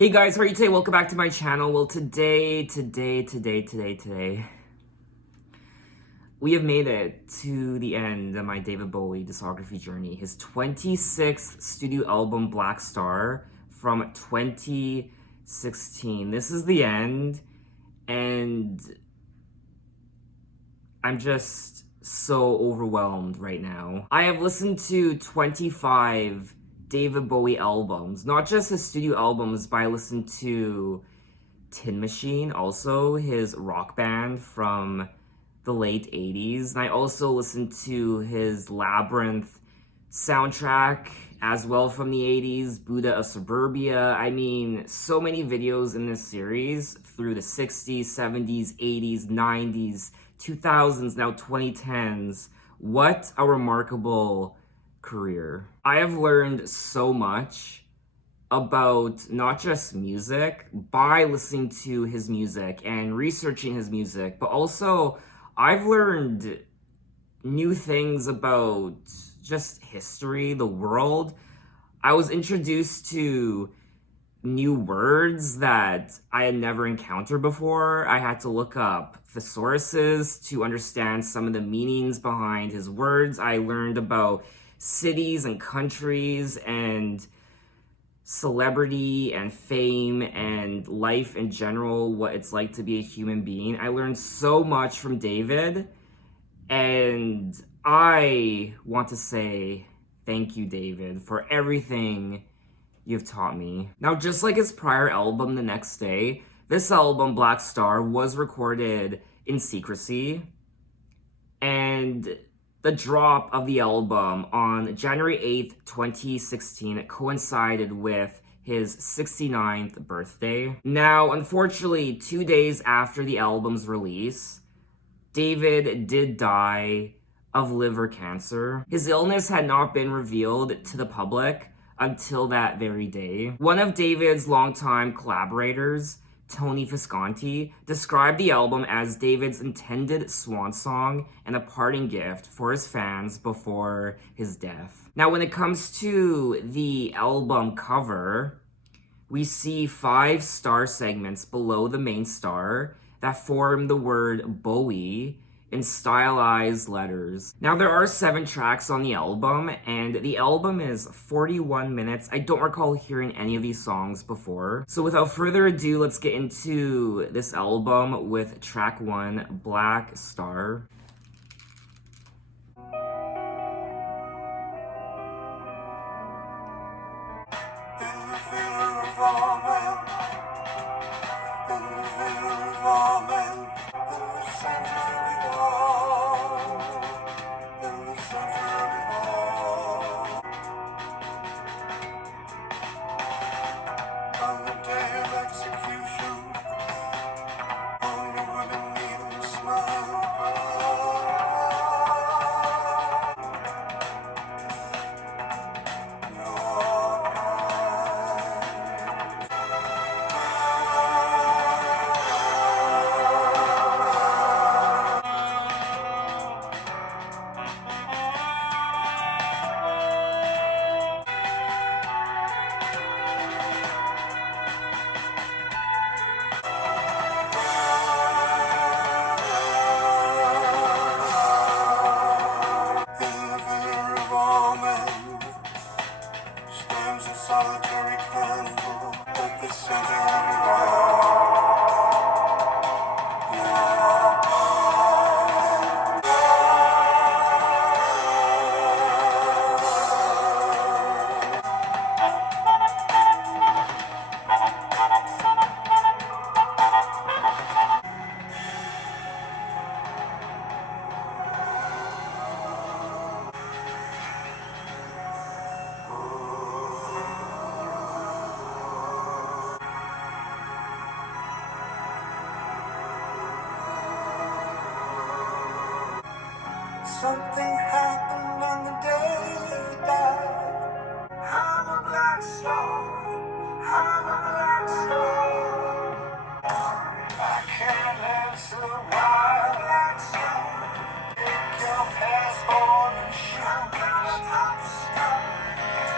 Hey guys, how are you today? Welcome back to my channel. Well, today, we have made it to the end of my David Bowie discography journey. His 26th studio album, Blackstar, from 2016. This is the end, and I'm just so overwhelmed right now. I have listened to 25 David Bowie albums, not just his studio albums, but I listened to Tin Machine, also his rock band from the late 80s. And I also listened to his Labyrinth soundtrack as well from the 80s, Buddha of Suburbia. I mean, so many videos in this series through the 60s, 70s, 80s, 90s, 2000s, now 2010s. What a remarkable career. I have learned so much about not just music by listening to his music and researching his music, but also I've learned new things about just history, the world. I was introduced to new words that I had never encountered before. I had to look up thesauruses to understand some of the meanings behind his words. I learned about cities and countries and celebrity and fame and life in general, what it's like to be a human being. I learned so much from David, and I want to say thank you, David, for everything you've taught me. Now, just like his prior album, The Next Day, this album, Blackstar, was recorded in secrecy, and the drop of the album on January 8th, 2016 coincided with his 69th birthday. Now, unfortunately, 2 days after the album's release, David did die of liver cancer. His illness had not been revealed to the public until that very day. One of David's longtime collaborators, Tony Visconti, described the album as David's intended swan song and a parting gift for his fans before his death. Now, when it comes to the album cover, we see 5 star segments below the main star that form the word Bowie in stylized letters. Now, there are 7 tracks on the album, and the album is 41 minutes. I don't recall hearing any of these songs before. So without further ado, let's get into this album with track 1, Blackstar. Solitary candle at the center of it all. Something happened on the day he died. I'm a black star. I'm a black star. I can't live survive black star. Take your passport and show me a pop star.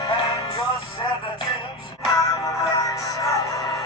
And your sedatives. I'm a black star.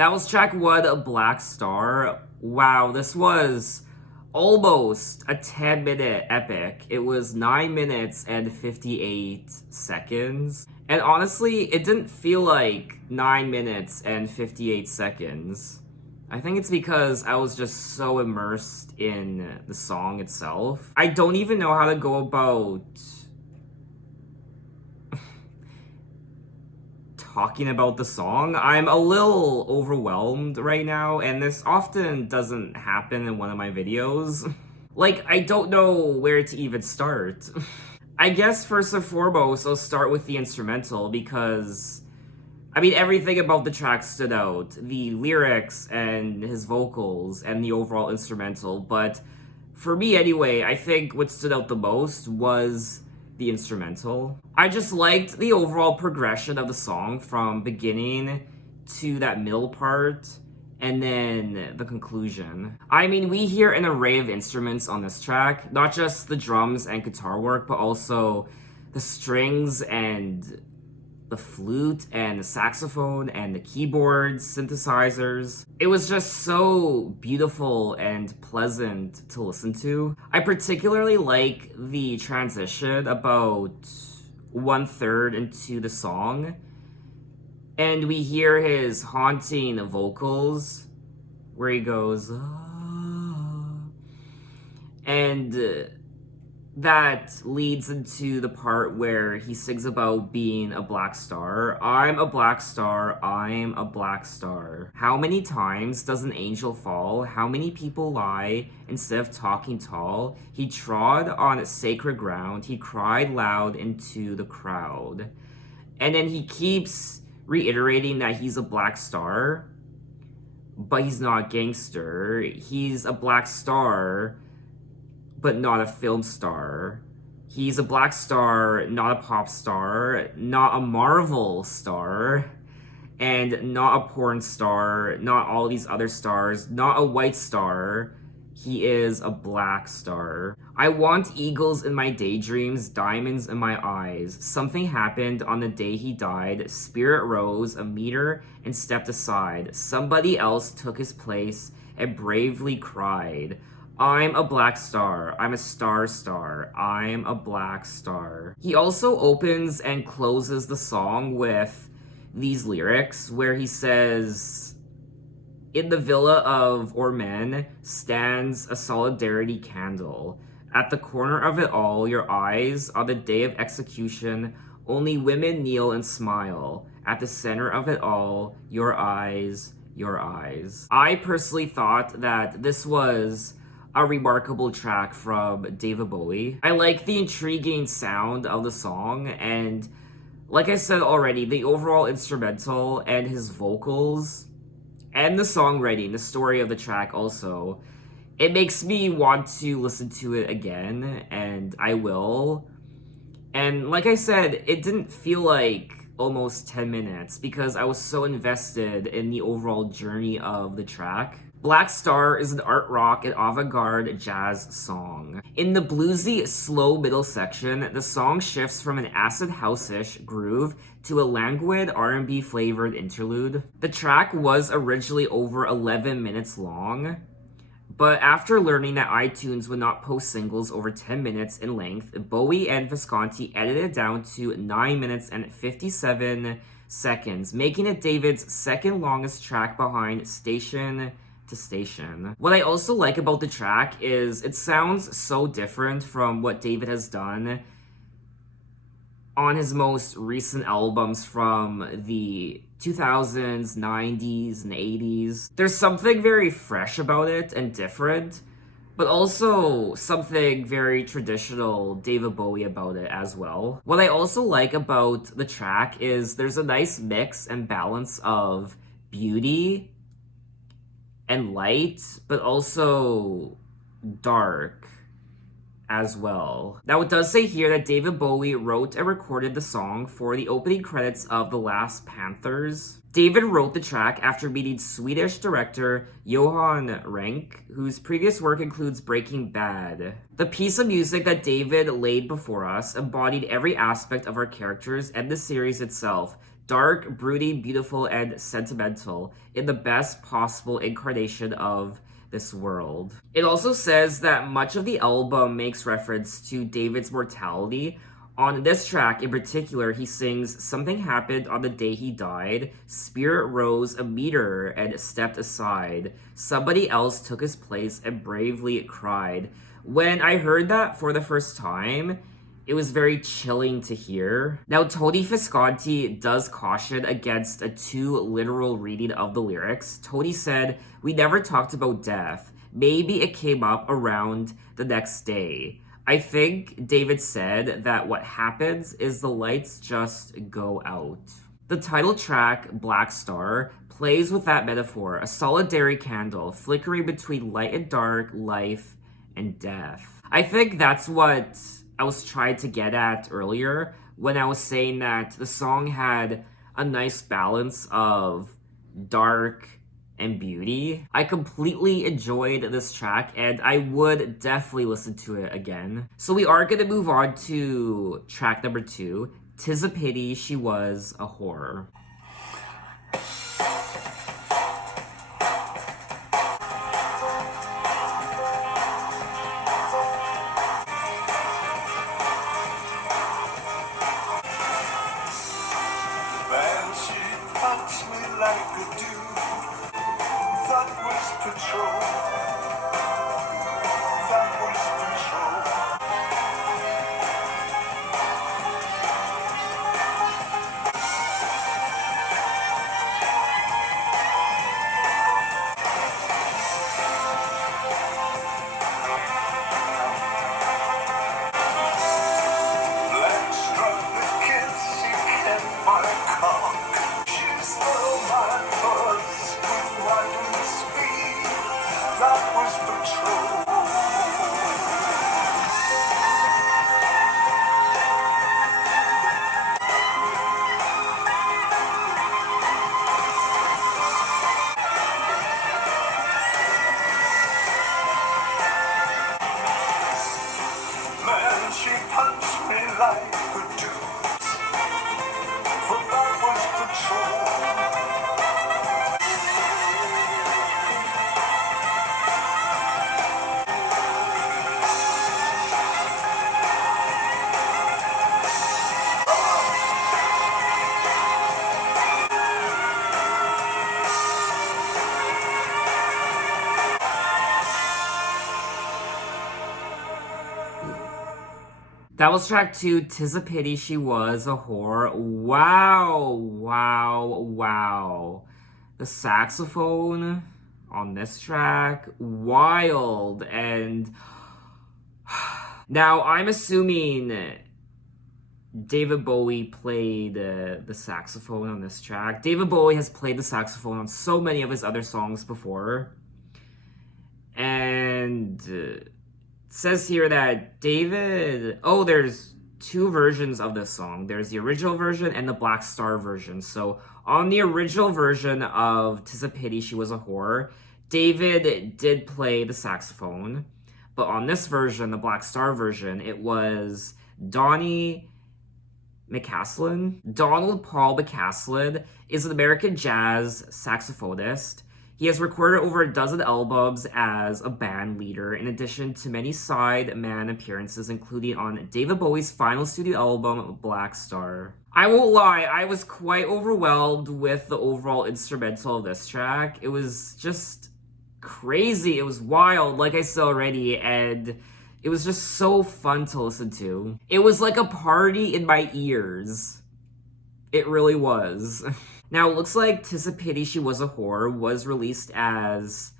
That was track 1 of Blackstar. Wow, this was almost a 10-minute epic. It was 9 minutes and 58 seconds. And honestly, it didn't feel like 9 minutes and 58 seconds. I think it's because I was just so immersed in the song itself. I don't even know how to go about talking about the song. I'm a little overwhelmed right now, and this often doesn't happen in one of my videos. Like, I don't know where to even start. I guess first and foremost, I'll start with the instrumental because, I mean, everything about the track stood out. The lyrics and his vocals and the overall instrumental. But for me anyway, I think what stood out the most was the instrumental. I just liked the overall progression of the song from beginning to that middle part and then the conclusion. I mean, we hear an array of instruments on this track, not just the drums and guitar work, but also the strings and the flute and the saxophone and the keyboards, synthesizers. It was just so beautiful and pleasant to listen to. I particularly like the transition about 1/3 into the song, and we hear his haunting vocals where he goes, "Ah," and that leads into the part where he sings about being a black star. I'm a black star, I'm a black star. How many times does an angel fall? How many people lie instead of talking tall? He trod on sacred ground, he cried loud into the crowd. And then he keeps reiterating that he's a black star, but he's not a gangster. He's a black star, but not a film star. He's a black star, not a pop star, not a Marvel star, and not a porn star, not all these other stars, not a white star. He is a black star. I want eagles in my daydreams, diamonds in my eyes. Something happened on the day he died. Spirit rose a meter and stepped aside. Somebody else took his place and bravely cried, I'm a black star. I'm a star. I'm a black star. He also opens and closes the song with these lyrics where he says, in the villa of Ormen stands a solidarity candle. At the corner of it all, your eyes, on the day of execution, only women kneel and smile. At the center of it all, your eyes, your eyes. I personally thought that this was a remarkable track from David Bowie. I like the intriguing sound of the song, and like I said already, the overall instrumental and his vocals and the songwriting, the story of the track also, it makes me want to listen to it again, and I will. And like I said, it didn't feel like almost 10 minutes because I was so invested in the overall journey of the track. Blackstar is an art rock and avant-garde jazz song. In the bluesy, slow middle section, the song shifts from an acid house-ish groove to a languid R&B flavored interlude. The track was originally over 11 minutes long, but after learning that iTunes would not post singles over 10 minutes in length, Bowie and Visconti edited it down to 9 minutes and 57 seconds, making it David's second longest track behind Station to Station. What I also like about the track is it sounds so different from what David has done on his most recent albums from the 2000s, 90s, and 80s. There's something very fresh about it and different, but also something very traditional David Bowie about it as well. What I also like about the track is there's a nice mix and balance of beauty and light, but also dark as well. Now, it does say here that David Bowie wrote and recorded the song for the opening credits of The Last Panthers. David wrote the track after meeting Swedish director Johan Renck, whose previous work includes Breaking Bad. The piece of music that David laid before us embodied every aspect of our characters and the series itself. dark, broody, beautiful, and sentimental in the best possible incarnation of this world. It also says that much of the album makes reference to David's mortality. On this track in particular, he sings, "Something happened on the day he died. Spirit rose a meter and stepped aside. Somebody else took his place and bravely cried." When I heard that for the first time, it was very chilling to hear. Now, Tony Visconti does caution against a too literal reading of the lyrics. Tony said, "We never talked about death. Maybe it came up around the next day." I think David said that what happens is the lights just go out. The title track, Blackstar, plays with that metaphor, a solitary candle flickering between light and dark, life and death. I think that's what I was trying to get at earlier when I was saying that the song had a nice balance of dark and beauty. I completely enjoyed this track and I would definitely listen to it again. So we are going to move on to track number 2, "'Tis a Pity She Was a Whore." And she punched me like a dude. That was patrol. That was patrol. Blackstar, the kiss, she kept my cock. She stole my purse with lightning speed. That was patrol. Man, she punched me like a dude. For that was patrol. That was track 2, "'Tis a Pity She Was a Whore." Wow, wow, wow. The saxophone on this track, wild. And now I'm assuming David Bowie played the saxophone on this track. David Bowie has played the saxophone on so many of his other songs before. And it says here that there's 2 versions of this song. There's the original version and the Blackstar version. So on the original version of "'Tis a Pity She Was a Whore," David did play the saxophone. But on this version, the Blackstar version, it was Donald Paul McCaslin is an American jazz saxophonist. He has recorded over a dozen albums as a band leader, in addition to many side-man appearances, including on David Bowie's final studio album, Blackstar. I won't lie, I was quite overwhelmed with the overall instrumental of this track. It was just crazy. It was wild, like I said already, and it was just so fun to listen to. It was like a party in my ears. It really was. Now, it looks like "'Tis a Pity She Was a Whore" was released as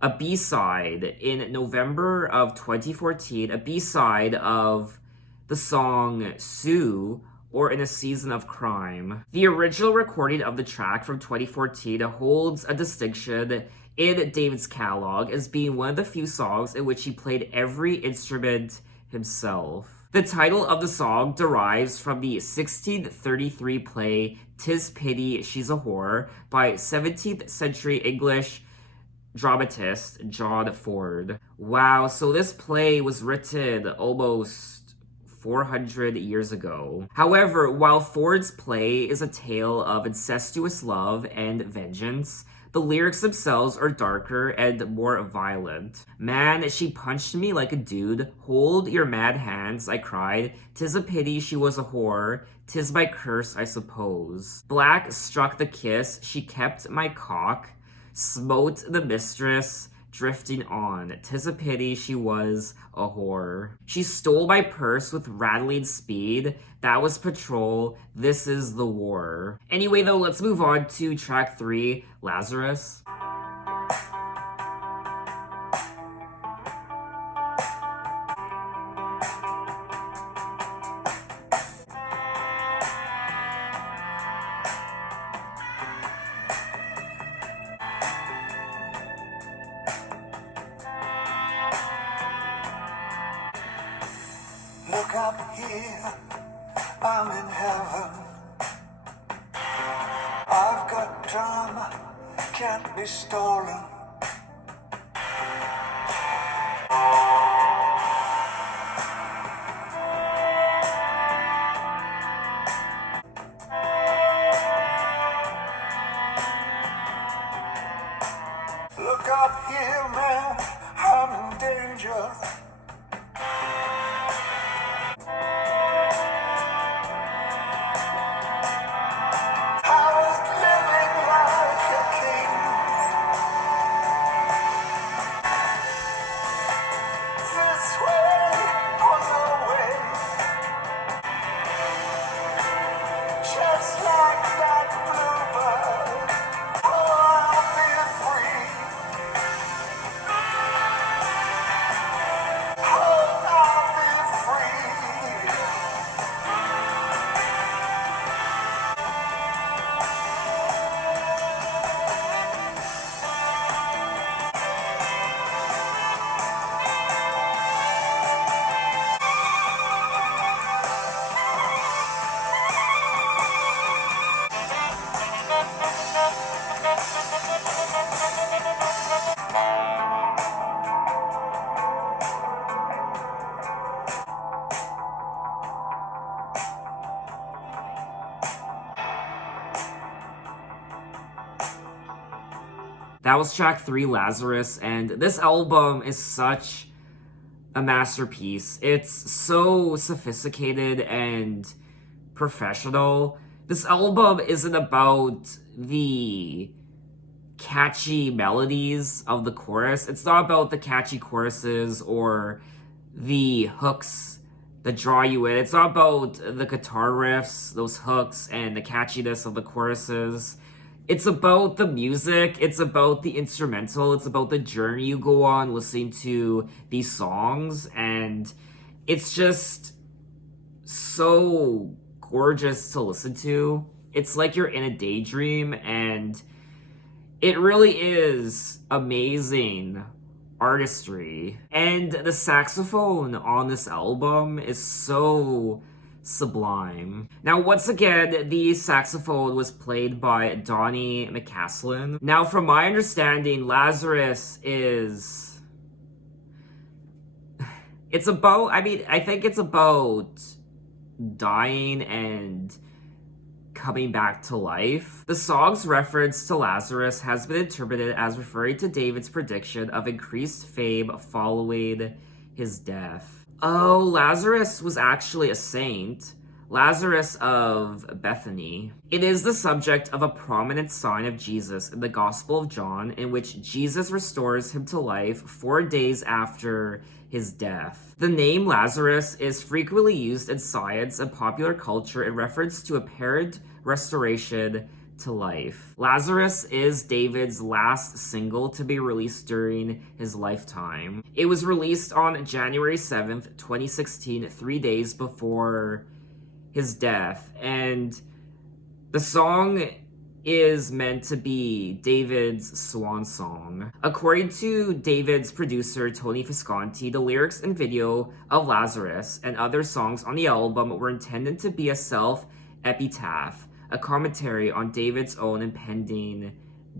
a B-side in November of 2014, a B-side of the song "Sue," or "In a Season of Crime." The original recording of the track from 2014 holds a distinction in David's catalog as being one of the few songs in which he played every instrument himself. The title of the song derives from the 1633 play "'Tis Pity She's a Whore" by 17th century English dramatist John Ford. Wow, so this play was written almost 400 years ago. However, while Ford's play is a tale of incestuous love and vengeance, the lyrics themselves are darker and more violent. Man, she punched me like a dude. Hold your mad hands, I cried. 'Tis a pity she was a whore. 'Tis my curse, I suppose. Black struck the kiss. She kept my cock. Smote the mistress. Drifting on. 'Tis a pity she was a whore. She stole my purse with rattling speed. That was patrol. This is the war. Anyway, though, let's move on to track 3, Lazarus. Look up here, I'm in heaven. I've got drama, can't be stolen. Look up here, man, I'm in danger. That was track 3, Lazarus, and this album is such a masterpiece. It's so sophisticated and professional. This album isn't about the catchy melodies of the chorus. It's not about the catchy choruses or the hooks that draw you in. It's not about the guitar riffs, those hooks, and the catchiness of the choruses. It's about the music, it's about the instrumental, it's about the journey you go on listening to these songs, and it's just so gorgeous to listen to. It's like you're in a daydream, and it really is amazing artistry. And the saxophone on this album is so sublime. Now, once again, the saxophone was played by Donnie McCaslin. Now, from my understanding, Lazarus is... It's about... I think it's about dying and coming back to life. The song's reference to Lazarus has been interpreted as referring to David's prediction of increased fame following his death. Oh, Lazarus was actually a saint. Lazarus of Bethany. It is the subject of a prominent sign of Jesus in the Gospel of John, in which Jesus restores him to life 4 days after his death. The name Lazarus is frequently used in science and popular culture in reference to apparent restoration to life. Lazarus is David's last single to be released during his lifetime. It was released on January 7th, 2016, 3 days before his death, and the song is meant to be David's swan song. According to David's producer, Tony Visconti, the lyrics and video of Lazarus and other songs on the album were intended to be a self-epitaph, a commentary on David's own impending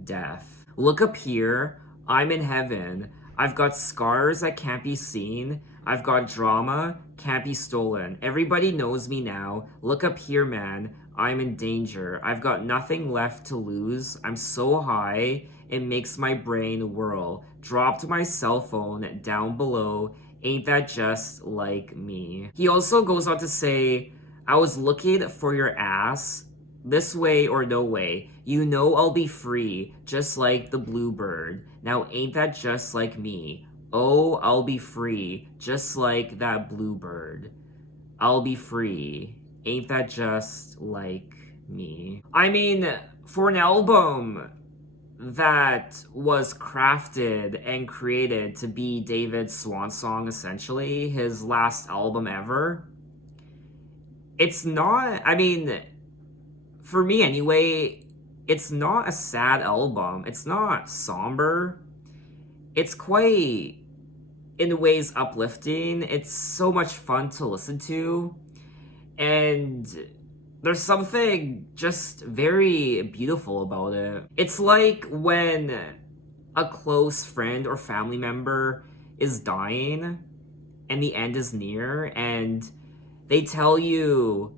death. Look up here, I'm in heaven. I've got scars that can't be seen. I've got drama, can't be stolen. Everybody knows me now. Look up here, man. I'm in danger. I've got nothing left to lose. I'm so high, it makes my brain whirl. Dropped my cell phone down below. Ain't that just like me? He also goes on to say, I was looking for your ass. This way or no way. You know I'll be free, just like the bluebird. Now ain't that just like me? Oh, I'll be free, just like that bluebird. I'll be free. Ain't that just like me? I mean, for an album that was crafted and created to be David's swan song, essentially, his last album ever, it's not, I mean, for me anyway, it's not a sad album. It's not somber. It's quite, in ways, uplifting. It's so much fun to listen to. And there's something just very beautiful about it. It's like when a close friend or family member is dying and the end is near and they tell you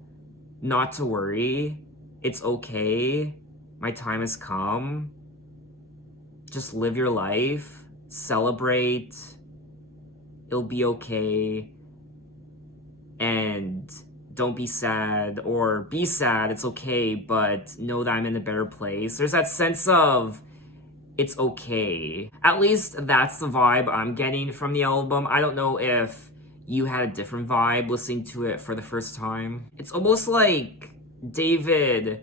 not to worry. It's okay. My time has come. Just live your life. Celebrate. It'll be okay. And don't be sad. Or be sad. It's okay. But know that I'm in a better place. There's that sense of it's okay. At least that's the vibe I'm getting from the album. I don't know if you had a different vibe listening to it for the first time. It's almost like David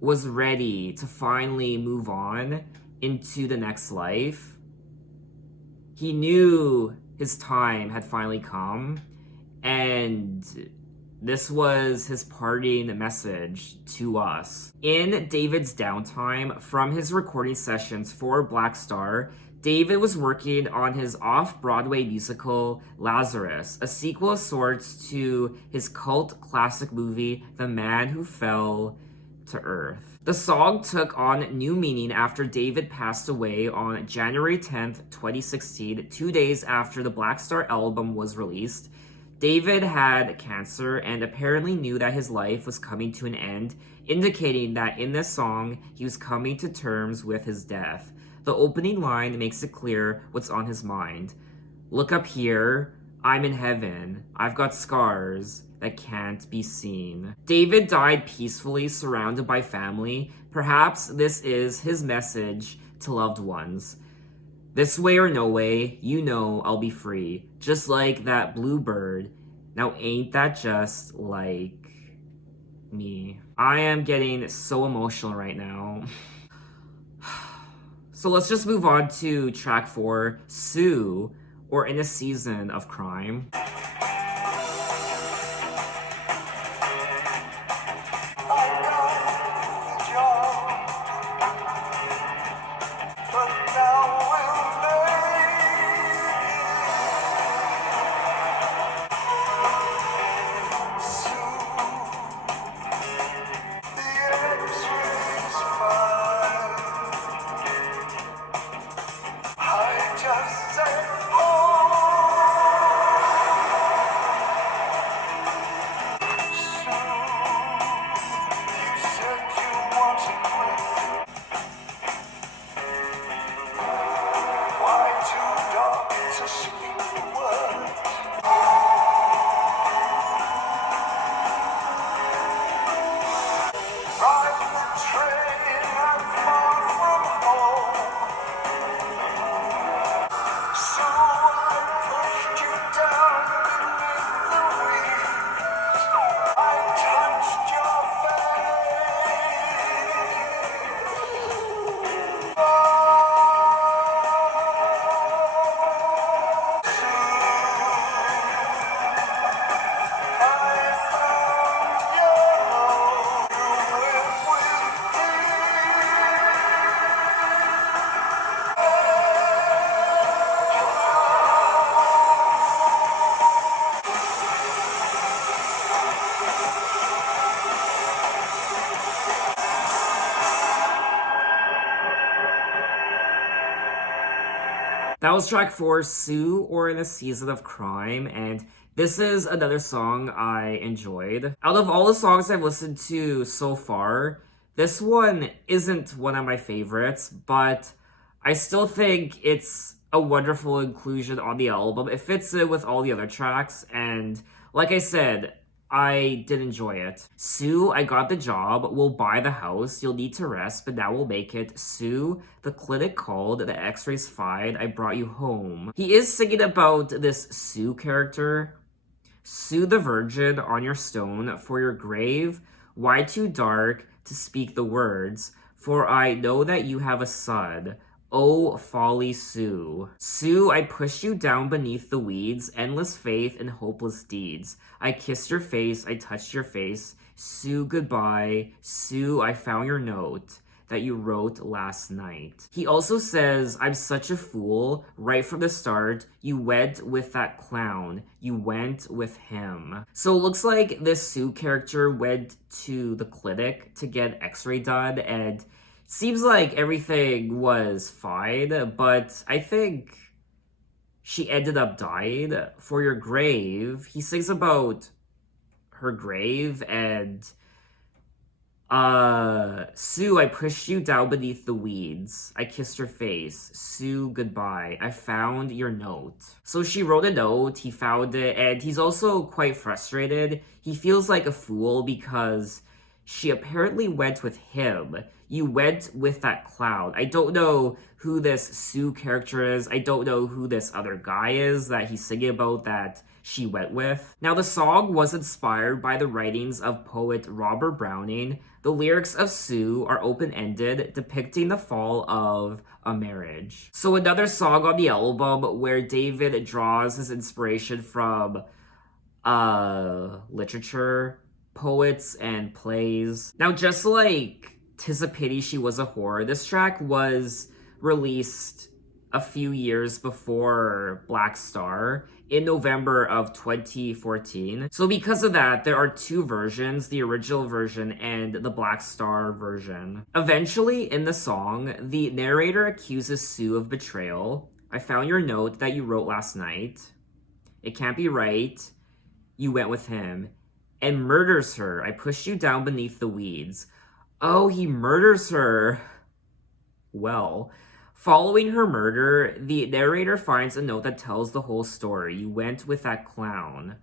was ready to finally move on into the next life. He knew his time had finally come, and this was his parting message to us. In David's downtime from his recording sessions for Blackstar, David was working on his off-Broadway musical, Lazarus, a sequel of sorts to his cult classic movie, The Man Who Fell to Earth. The song took on new meaning after David passed away on January 10th, 2016, 2 days after the Blackstar album was released. David had cancer and apparently knew that his life was coming to an end, indicating that in this song, he was coming to terms with his death. The opening line makes it clear what's on his mind. Look up here, I'm in heaven. I've got scars that can't be seen. David died peacefully, surrounded by family. Perhaps this is his message to loved ones. This way or no way, you know I'll be free. Just like that bluebird. Now ain't that just like me? I am getting so emotional right now. So let's just move on to track 4, Sue, or In a Season of Crime. That was track 4, Sue, or In a Season of Crime, and this is another song I enjoyed. Out of all the songs I've listened to so far, this one isn't one of my favorites, but I still think it's a wonderful inclusion on the album. It fits in with all the other tracks, and like I said, I did enjoy it. Sue, I got the job. We'll buy the house. You'll need to rest, but now we'll make it. Sue, the clinic called. The x-rays fine. I brought you home. He is singing about this Sue character. Sue the Virgin on your stone for your grave. Why too dark to speak the words? For I know that you have a son. Oh, folly, Sue. Sue, I pushed you down beneath the weeds, endless faith and hopeless deeds. I kissed your face, I touched your face. Sue, goodbye. Sue, I found your note that you wrote last night. He also says, I'm such a fool. Right from the start, you went with that clown. You went with him. So it looks like this Sue character went to the clinic to get x-ray done, and seems like everything was fine, but I think she ended up dying. For your grave, he sings about her grave, and Sue, I pushed you down beneath the weeds. I kissed your face. Sue, goodbye. I found your note. So she wrote a note, he found it, and he's also quite frustrated. He feels like a fool because she apparently went with him. You went with that clown. I don't know who this Sue character is. I don't know who this other guy is that he's singing about that she went with. Now, the song was inspired by the writings of poet Robert Browning. The lyrics of Sue are open-ended, depicting the fall of a marriage. So another song on the album where David draws his inspiration from literature, poets, and plays. Now, just like 'Tis a Pity She Was a Whore, this track was released a few years before Blackstar in November of 2014. So because of that, there are two versions, the original version and the Blackstar version. Eventually, in the song, the narrator accuses Sue of betrayal. I found your note that you wrote last night. It can't be right. You went with him. And murders her. I pushed you down beneath the weeds. Oh, he murders her. Well, following her murder, the narrator finds a note that tells the whole story. You went with that clown.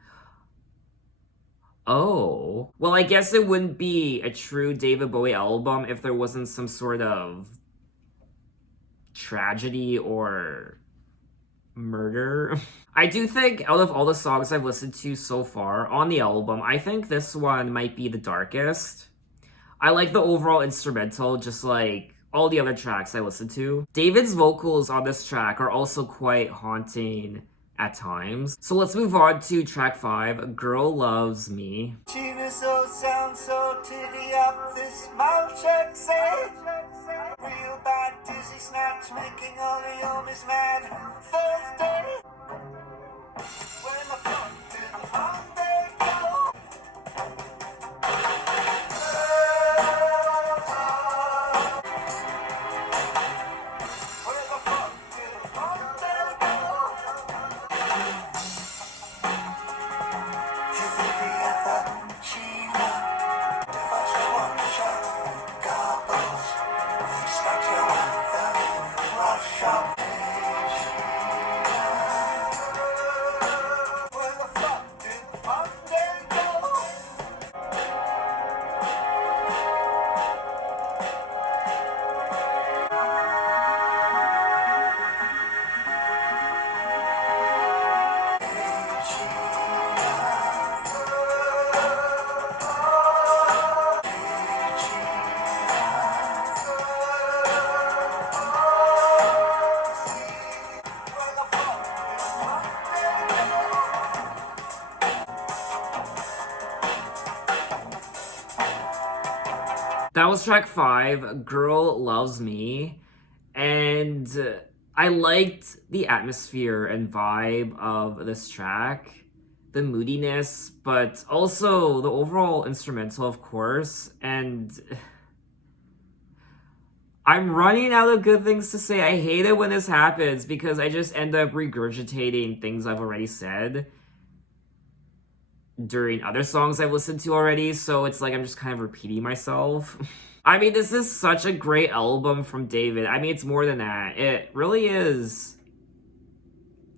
Oh. Well, I guess it wouldn't be a true David Bowie album if there wasn't some sort of tragedy or murder. I do think out of all the songs I've listened to so far on the album, I think this one might be the darkest. I like the overall instrumental, just like all the other tracks I listened to. David's vocals on this track are also quite haunting at times. So let's move on to track 5, Girl Loves Me. Gina so sound so titty up this mouth check say real bad dizzy snatch making all the homies mad Thursday when the fuck did Monday go? Where the fuck did Monday go? You think we at the Gina if I show one shot gobbles we start you with the rush up. Where the fuck did Monday go? That was track 5, Girl Loves Me, and I liked the atmosphere and vibe of this track, the moodiness, but also the overall instrumental, of course, and I'm running out of good things to say. I hate it when this happens because I just end up regurgitating things I've already said during other songs I've listened to already, so it's like I'm just kind of repeating myself. I mean, this is such a great album from David. I mean, it's more than that. It really is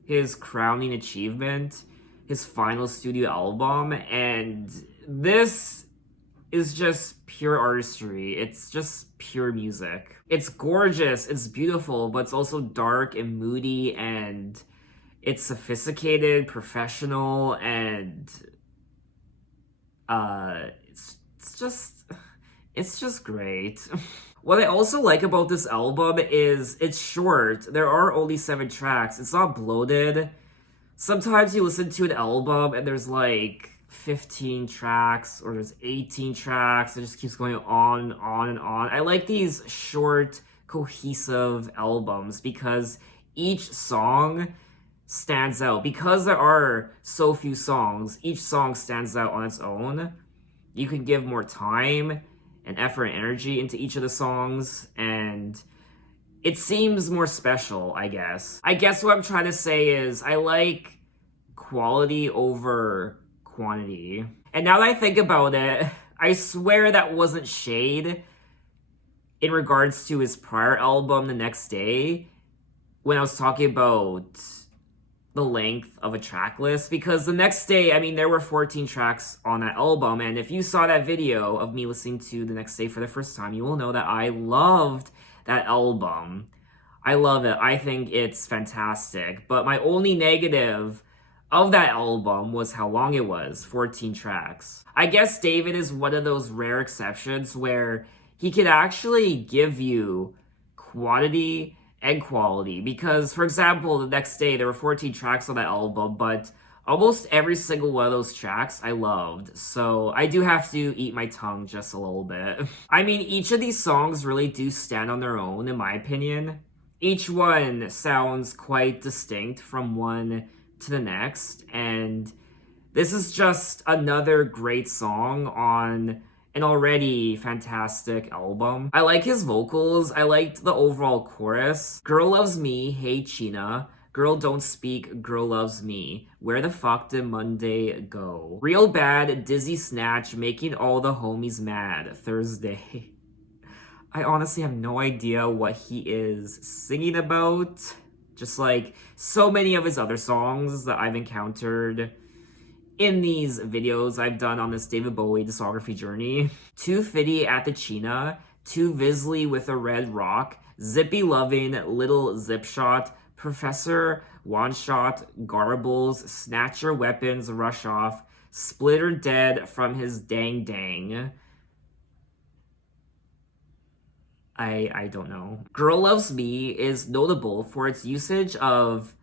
his crowning achievement, his final studio album, and this is just pure artistry. It's just pure music. It's gorgeous, it's beautiful, but it's also dark and moody, and it's sophisticated, professional, and it's just great. What I also like about this album is it's short. There are only 7 tracks. It's not bloated. Sometimes you listen to an album and there's like 15 tracks or there's 18 tracks. It just keeps going on, and on. I like these short, cohesive albums because each song stands out. Because there are so few songs, each song stands out on its own. You can give more time and effort and energy into each of the songs, and it seems more special, I guess. I guess what I'm trying to say is I like quality over quantity. And now that I think about it, I swear that wasn't shade in regards to his prior album, The Next Day, when I was talking about the length of a track list, because The Next Day, I mean, there were 14 tracks on that album, and if you saw that video of me listening to The Next Day for the first time, you will know that I loved that album. I love it. I think it's fantastic. But my only negative of that album was how long it was, 14 tracks. I guess David is one of those rare exceptions where he can actually give you quantity and quality, because, for example, The Next Day, there were 14 tracks on that album, but almost every single one of those tracks I loved, so I do have to eat my tongue just a little bit. I mean, each of these songs really do stand on their own, in my opinion. Each one sounds quite distinct from one to the next, and this is just another great song on an already fantastic album. I like his vocals. I liked the overall chorus. Girl loves me, hey China. Girl don't speak, girl loves me. Where the fuck did Monday go? Real bad, dizzy snatch, making all the homies mad. Thursday. I honestly have no idea what he is singing about. Just like so many of his other songs that I've encountered in these videos I've done on this David Bowie discography journey. Too Fitty at the China, Too Visley with a Red Rock, Zippy Loving, Little Zip Shot, Professor One Shot, Garbles, Snatcher Weapons, Rush Off, Splitter Dead from his Dang Dang. I don't know. Girl Loves Me is notable for its usage of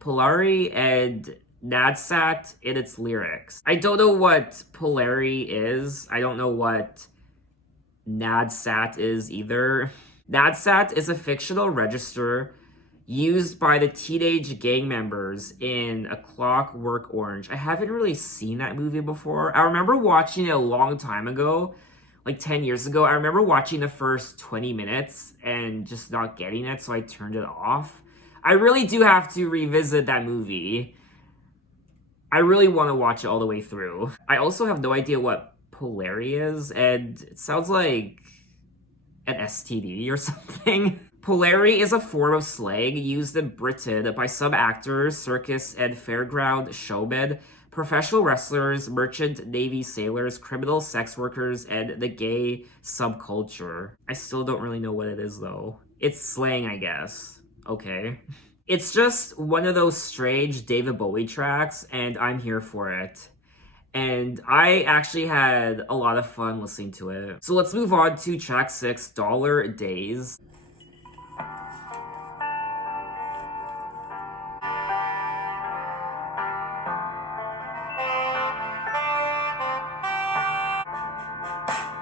Polari and Nadsat in its lyrics. I don't know what Polari is. I don't know what Nadsat is either. Nadsat is a fictional register used by the teenage gang members in A Clockwork Orange. I haven't really seen that movie before. I remember watching it a long time ago, like 10 years ago. I remember watching the first 20 minutes and just not getting it, so I turned it off. I really do have to revisit that movie. I really want to watch it all the way through. I also have no idea what Polari is, and it sounds like an STD or something. Polari is a form of slang used in Britain by some actors, circus and fairground showmen, professional wrestlers, merchant navy sailors, criminal sex workers, and the gay subculture. I still don't really know what it is though. It's slang, I guess. Okay. It's just one of those strange David Bowie tracks, and I'm here for it. And I actually had a lot of fun listening to it. So let's move on to track 6, Dollar Days.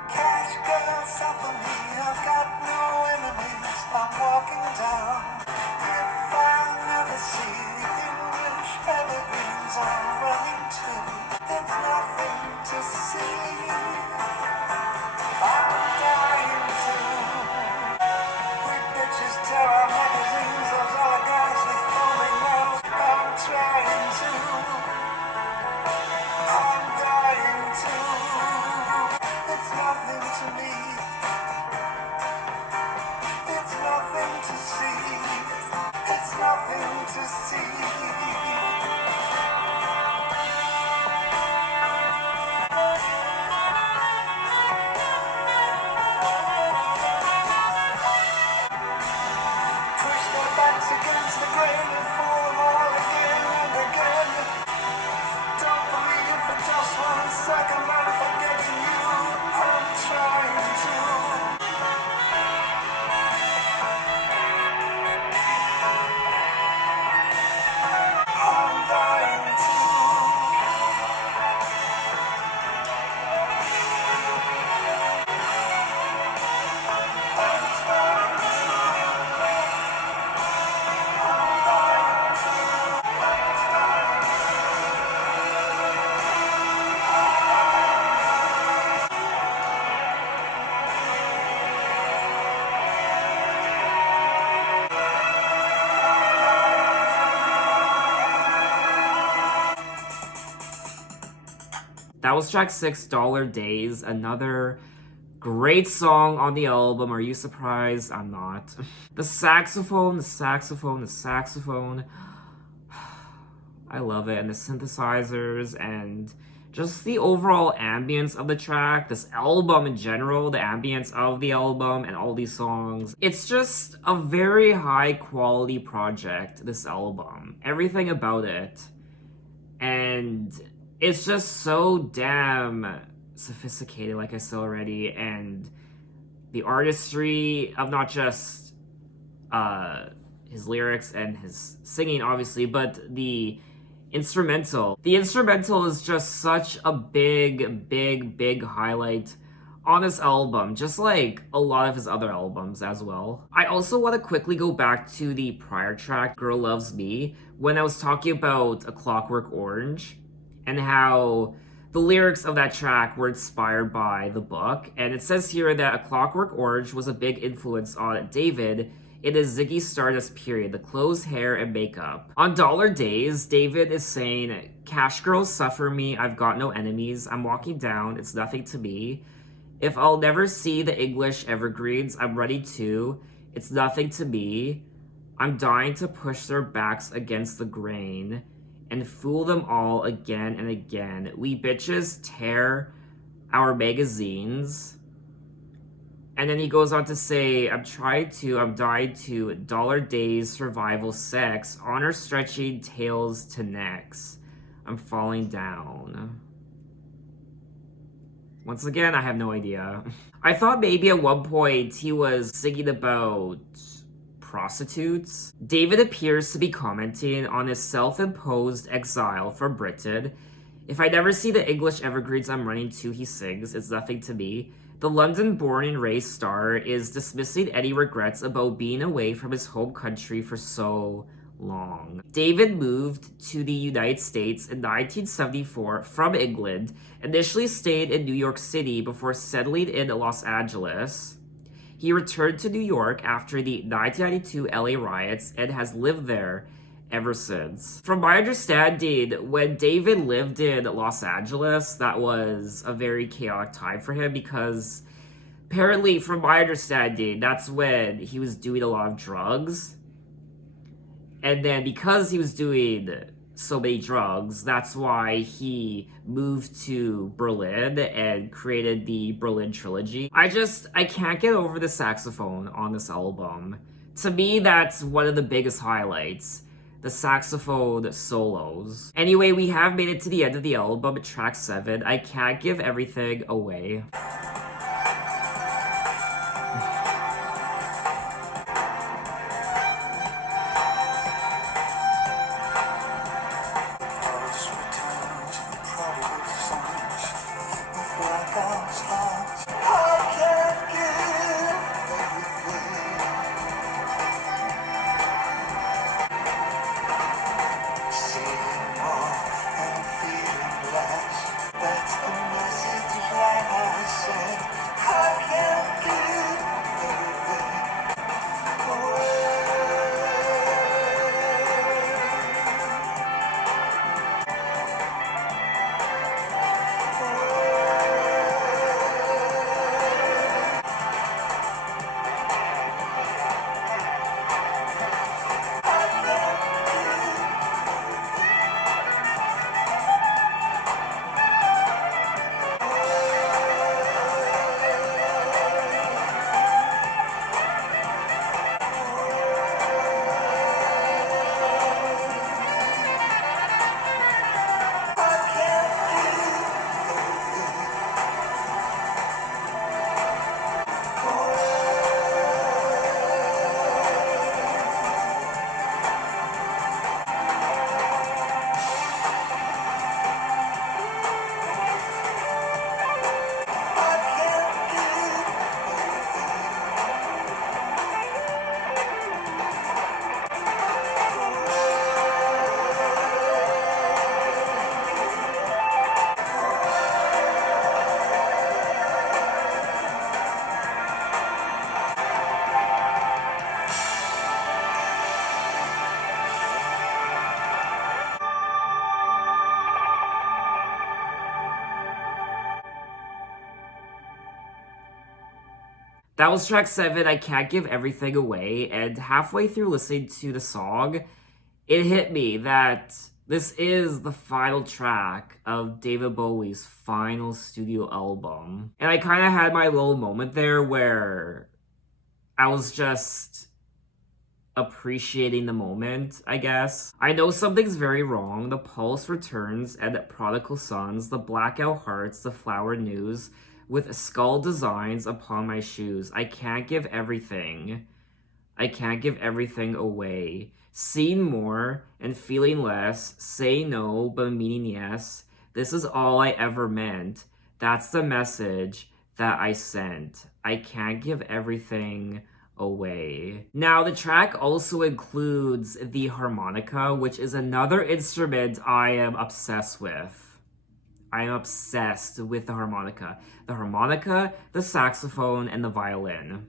Cash girl, suffer me. I've got no enemies. I'm walking down. If I never see the English evergreens, I'm running too. There's nothing to see. I'm dying to. to see. Push their backs against the grain and fall all again and again. Don't believe for just 1 second I'm forgetting you. I'm trying to. I'm dying to. That was track 6, Dollar Days, another great song on the album. Are you surprised? I'm not. The saxophone, the saxophone, the saxophone. I love it. And the synthesizers and just the overall ambience of the track, this album in general, the ambience of the album and all these songs. It's just a very high quality project, this album. Everything about it. And it's just so damn sophisticated, like I said already, and the artistry of not just his lyrics and his singing, obviously, but the instrumental. The instrumental is just such a big highlight on this album, just like a lot of his other albums as well. I also want to quickly go back to the prior track, Girl Loves Me, when I was talking about A Clockwork Orange, and how the lyrics of that track were inspired by the book. And it says here that A Clockwork Orange was a big influence on David in his Ziggy Stardust period, the clothes, hair, and makeup. On Dollar Days, David is saying, "Cash girls suffer me, I've got no enemies, I'm walking down, it's nothing to me. If I'll never see the English evergreens, I'm ready to, it's nothing to me. I'm dying to push their backs against the grain and fool them all again and again. We bitches tear our magazines." And then he goes on to say, I'm dying to, dollar days, survival, sex, honor stretching tails to necks. I'm falling down. Once again, I have no idea. I thought maybe at one point he was singing about prostitutes. David appears to be commenting on his self-imposed exile from Britain. If I never see the English evergreens I'm running to, he sings, it's nothing to me. The London-born and raised star is dismissing any regrets about being away from his home country for so long. David moved to the United States in 1974 from England, initially stayed in New York City before settling in Los Angeles. He returned to New York after the 1992 LA riots and has lived there ever since. From my understanding, when David lived in Los Angeles, that was a very chaotic time for him because apparently, from my understanding, that's when he was doing a lot of drugs. And then because he was doing so many drugs, that's why he moved to Berlin and created the Berlin trilogy. I can't get over the saxophone on this album. To me, that's one of the biggest highlights. The saxophone solos. Anyway, we have made it to the end of the album at track 7. I can't give everything away. That's the message that I send. That was track 7, I Can't Give Everything Away, and halfway through listening to the song, it hit me that this is the final track of David Bowie's final studio album. And I kind of had my little moment there where I was just appreciating the moment, I guess. I know something's very wrong. The pulse returns, and prodigal sons, the blackout hearts, the flower news, with skull designs upon my shoes. I can't give everything. I can't give everything away. Seeing more and feeling less. Say no, but meaning yes. This is all I ever meant. That's the message that I sent. I can't give everything away. Now, the track also includes the harmonica, which is another instrument I am obsessed with. I am obsessed with the harmonica. The harmonica, the saxophone, and the violin.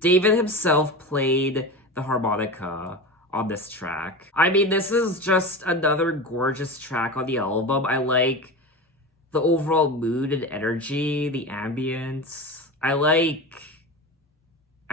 David himself played the harmonica on this track. I mean, this is just another gorgeous track on the album. I like the overall mood and energy, the ambience. I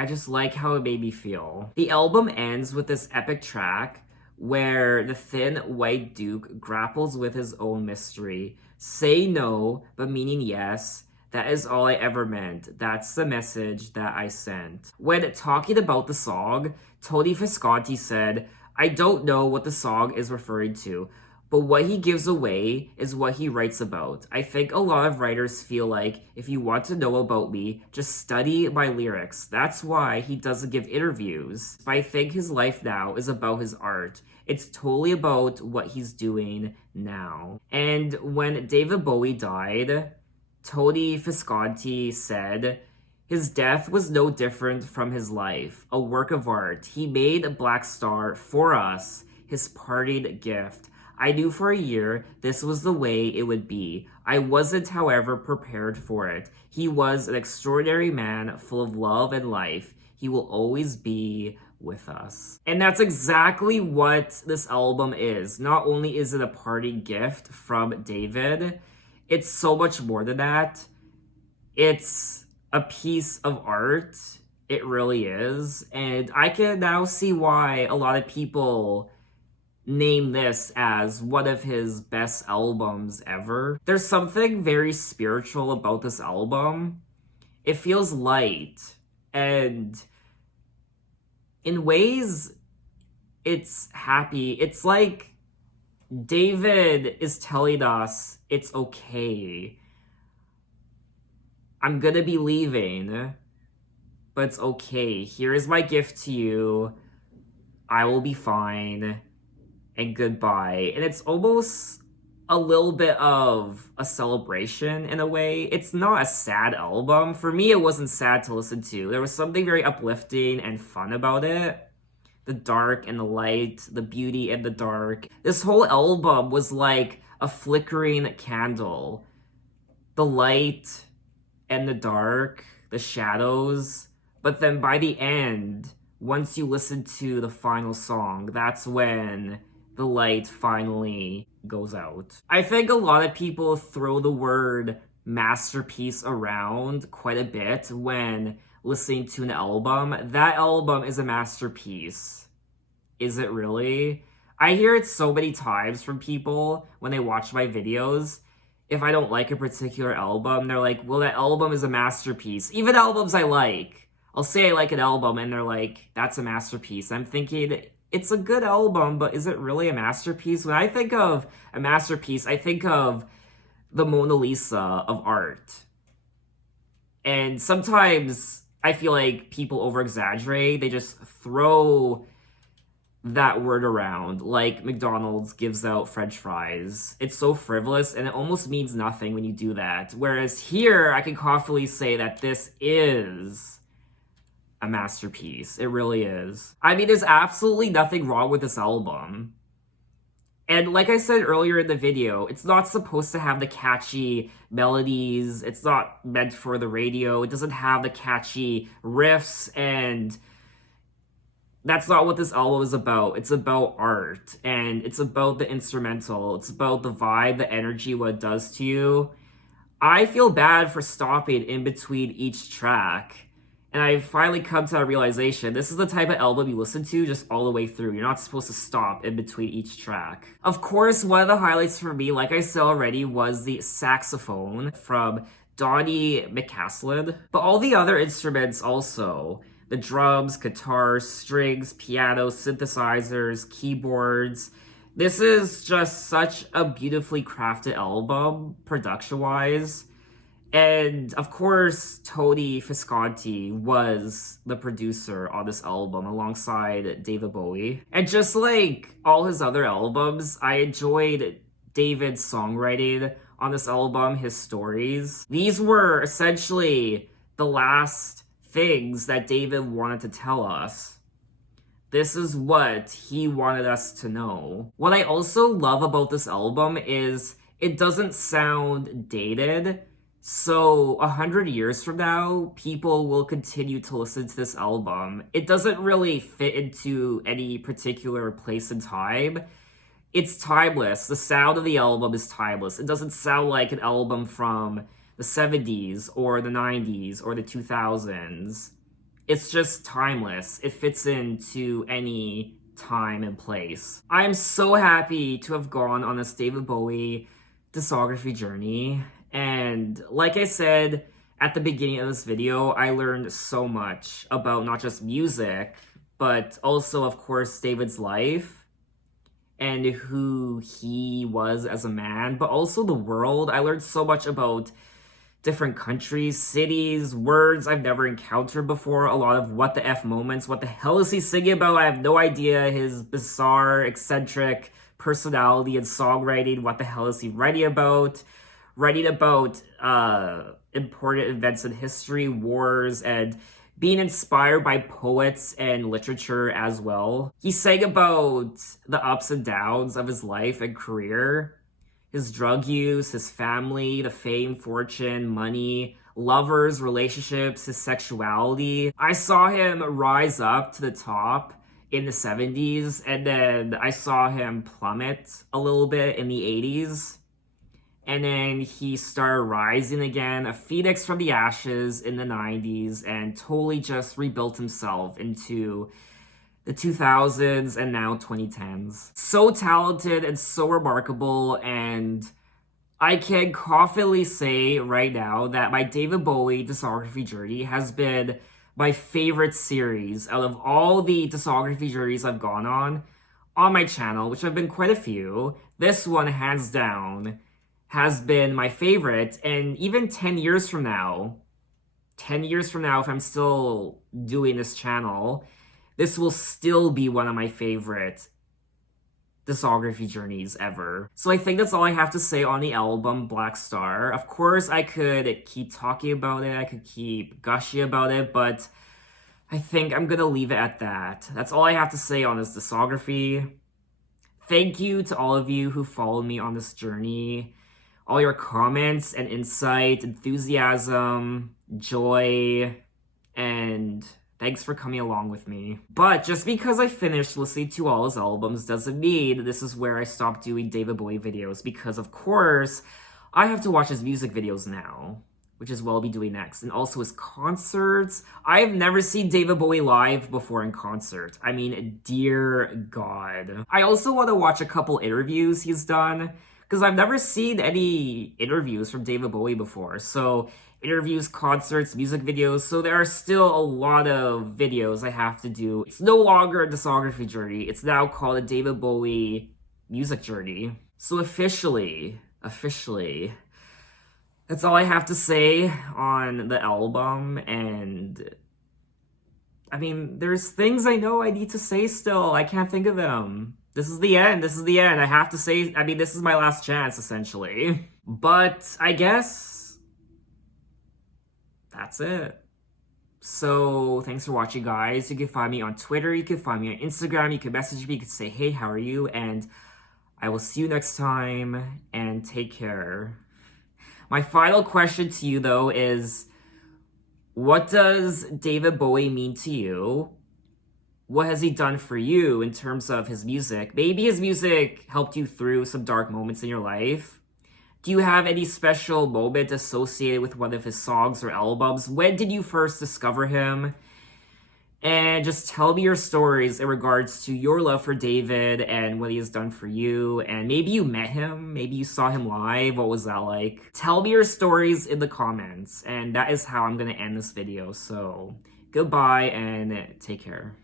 just like how it made me feel. The album ends with this epic track where the thin white duke grapples with his own mystery. Say no, but meaning yes. That is all I ever meant. That's the message that I sent. When talking about the song, Tony Visconti said, I don't know what the song is referring to, but what he gives away is what he writes about. I think a lot of writers feel like, if you want to know about me, just study my lyrics. That's why he doesn't give interviews. But I think his life now is about his art. It's totally about what he's doing now. And when David Bowie died, Tony Visconti said, his death was no different from his life, a work of art. He made Blackstar for us, his parting gift. I knew for a year this was the way it would be. I wasn't, however, prepared for it. He was an extraordinary man, full of love and life. He will always be with us. And that's exactly what this album is. Not only is it a parting gift from David, it's so much more than that. It's a piece of art. It really is. And I can now see why a lot of people name this as one of his best albums ever. There's something very spiritual about this album. It feels light, and in ways, it's happy. It's like David is telling us it's okay. I'm gonna be leaving, but it's okay. Here is my gift to you. I will be fine. And goodbye. And it's almost a little bit of a celebration in a way. It's not a sad album. For me, it wasn't sad to listen to. There was something very uplifting and fun about it. The dark and the light, the beauty and the dark. This whole album was like a flickering candle. The light and the dark, the shadows. But then by the end, once you listen to the final song, that's when the light finally goes out. I think a lot of people throw the word masterpiece around quite a bit when listening to an album. That album is a masterpiece. Is it really? I hear it so many times from people when they watch my videos. If I don't like a particular album, they're like, well, that album is a masterpiece. Even albums I like. I'll say I like an album and they're like, that's a masterpiece. I'm thinking, it's a good album, but is it really a masterpiece? When I think of a masterpiece, I think of the Mona Lisa of art. And sometimes I feel like people over-exaggerate. They just throw that word around, like McDonald's gives out French fries. It's so frivolous, and it almost means nothing when you do that. Whereas here, I can confidently say that this is a masterpiece. It really is. I mean, there's absolutely nothing wrong with this album. And like I said earlier in the video, it's not supposed to have the catchy melodies. It's not meant for the radio. It doesn't have the catchy riffs, and that's not what this album is about. It's about art, and it's about the instrumental. It's about the vibe, the energy, what it does to you. I feel bad for stopping in between each track And I finally come to that realization. This is the type of album you listen to just all the way through. You're not supposed to stop in between each track. Of course, one of the highlights for me, like I said already, was the saxophone from Donnie McCaslin. But all the other instruments also. The drums, guitars, strings, piano, synthesizers, keyboards. This is just such a beautifully crafted album, production-wise. And of course, Tony Visconti was the producer on this album alongside David Bowie. And just like all his other albums, I enjoyed David's songwriting on this album, his stories. These were essentially the last things that David wanted to tell us. This is what he wanted us to know. What I also love about this album is it doesn't sound dated. So 100 years from now, people will continue to listen to this album. It doesn't really fit into any particular place and time. It's timeless. The sound of the album is timeless. It doesn't sound like an album from the 70s or the 90s or the 2000s. It's just timeless. It fits into any time and place. I'm so happy to have gone on this David Bowie discography journey. And like I said at the beginning of this video, I learned so much about not just music, but also, of course, David's life and who he was as a man, but also the world. I learned so much about different countries, cities, words I've never encountered before, a lot of what the F moments. What the hell is he singing about? I have no idea. His bizarre, eccentric personality and songwriting. What the hell is he writing about? Writing about important events in history, wars, and being inspired by poets and literature as well. He sang about the ups and downs of his life and career, his drug use, his family, the fame, fortune, money, lovers, relationships, his sexuality. I saw him rise up to the top in the 70s, and then I saw him plummet a little bit in the 80s. And then he started rising again, a phoenix from the ashes in the 90s, and totally just rebuilt himself into the 2000s and now 2010s. So talented and so remarkable, and I can confidently say right now that my David Bowie discography journey has been my favorite series out of all the discography journeys I've gone on my channel, which have been quite a few. This one, hands down, has been my favorite. And even 10 years from now, if I'm still doing this channel, this will still be one of my favorite discography journeys ever. So I think that's all I have to say on the album Blackstar. Of course, I could keep talking about it, I could keep gushing about it, but I think I'm gonna leave it at that. That's all I have to say on this discography. Thank you to all of you who followed me on this journey. All your comments and insight, enthusiasm, joy, and thanks for coming along with me. But just because I finished listening to all his albums doesn't mean this is where I stop doing David Bowie videos, because of course, I have to watch his music videos now, which is what I'll be doing next. And also his concerts. I've never seen David Bowie live before in concert. I mean, dear God. I also want to watch a couple interviews he's done, because I've never seen any interviews from David Bowie before. So interviews, concerts, music videos. So there are still a lot of videos I have to do. It's no longer a discography journey. It's now called a David Bowie music journey. So officially, that's all I have to say on the album. And I mean, there's things I know I need to say still. I can't think of them. This is the end. I have to say, I mean, this is my last chance, essentially. But I guess that's it. So thanks for watching, guys. You can find me on Twitter. You can find me on Instagram. You can message me. You can say, hey, how are you? And I will see you next time. And take care. My final question to you, though, is what does David Bowie mean to you? What has he done for you in terms of his music? Maybe his music helped you through some dark moments in your life. Do you have any special moment associated with one of his songs or albums? When did you first discover him? And just tell me your stories in regards to your love for David and what he has done for you. And maybe you met him, maybe you saw him live. What was that like? Tell me your stories in the comments. And that is how I'm gonna end this video. So goodbye and take care.